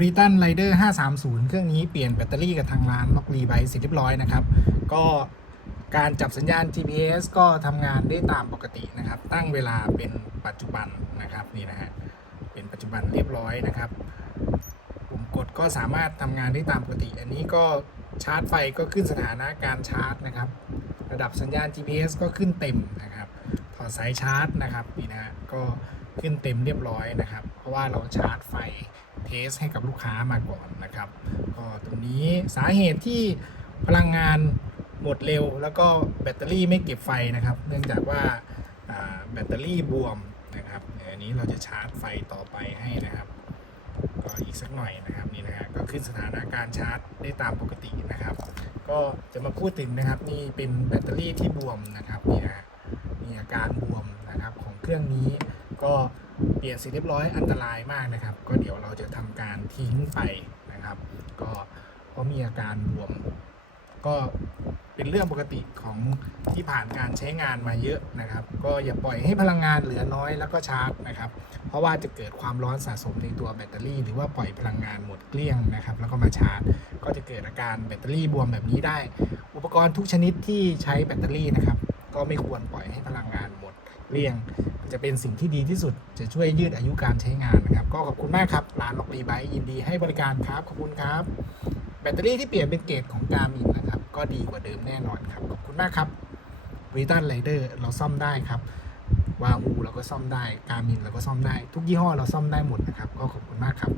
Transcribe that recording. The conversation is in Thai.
r e t a n Rider 530 เครื่องนี้เปลี่ยนแบตเตอรี่กับทางร้านล็อกรีไบเสร็จเรียบร้อยนะครับ ก็การจับสัญญาณ GPS ก็ทำงานได้ตามปกตินะครับ ตั้งเวลาเป็นปัจจุบันนะครับนี่นะฮะเป็นปัจจุบันเรียบร้อยนะครับปุ่มกดก็สามารถทำงานได้ตามปกติ อันนี้ก็ชาร์จไฟก็ขึ้นสถานะการชาร์จนะครับ ระดับสัญญาณ GPS ก็ขึ้นเต็มนะครับถอดสายชาร์จนะครับนี่นะฮะก็ขึ้นเต็มเรียบร้อยนะครับ เพราะว่าเราชาร์จไฟ เทสให้กับลูกค้ามาก่อนนะครับ ก็ตรงนี้สาเหตุที่พลังงานหมดเร็ว แล้วก็แบตเตอรี่ไม่เก็บไฟนะครับ เนื่องจากว่าแบตเตอรี่บวมนะครับอันนี้เราจะชาร์จไฟต่อไปให้นะครับ ก็อีกสักหน่อยนะครับนี่นะฮะก็ขึ้นสถานะการชาร์จได้ตามปกตินะครับ ก็จะมาพูดถึงนะครับนี่เป็นแบตเตอรี่ที่บวมนะครับนี่นะมีอาการบวมนะครับของเครื่องนี้ก็ เปลี่ยนเสร็จเรียบร้อยอันตรายมากนะครับ ก็เดี๋ยวเราจะทำการทิ้งไปนะครับ ก็เพราะมีอาการบวม ก็เป็นเรื่องปกติของที่ผ่านการใช้งานมาเยอะนะครับ ก็อย่าปล่อยให้พลังงานเหลือน้อยแล้วก็ชาร์จนะครับ เพราะว่าจะเกิดความร้อนสะสมในตัวแบตเตอรี่ หรือว่าปล่อยพลังงานหมดเกลี้ยงนะครับ แล้วก็มาชาร์จ ก็จะเกิดอาการแบตเตอรี่บวมแบบนี้ได้ อุปกรณ์ทุกชนิดที่ใช้แบตเตอรี่นะครับ ก็ไม่ควรปล่อยให้พลังงานหมดเกลี้ยง จะเป็นสิ่งที่ดีที่สุดจะช่วยยืดอายุการใช้งานนะครับ ก็ขอบคุณมากครับร้านล็อกรีไบยินดีให้บริการครับ ขอบคุณครับ แบตเตอรี่ที่เปลี่ยนเป็นเกรดของกามินนะครับ ก็ดีกว่าเดิมแน่นอนครับ ขอบคุณมากครับรีตันไรเดอร์เราซ่อมได้ครับวาฮูเราก็ซ่อมได้ การมินเราก็ซ่อมได้ ทุกยี่ห้อเราซ่อมได้หมดนะครับ ก็ขอบคุณมากครับ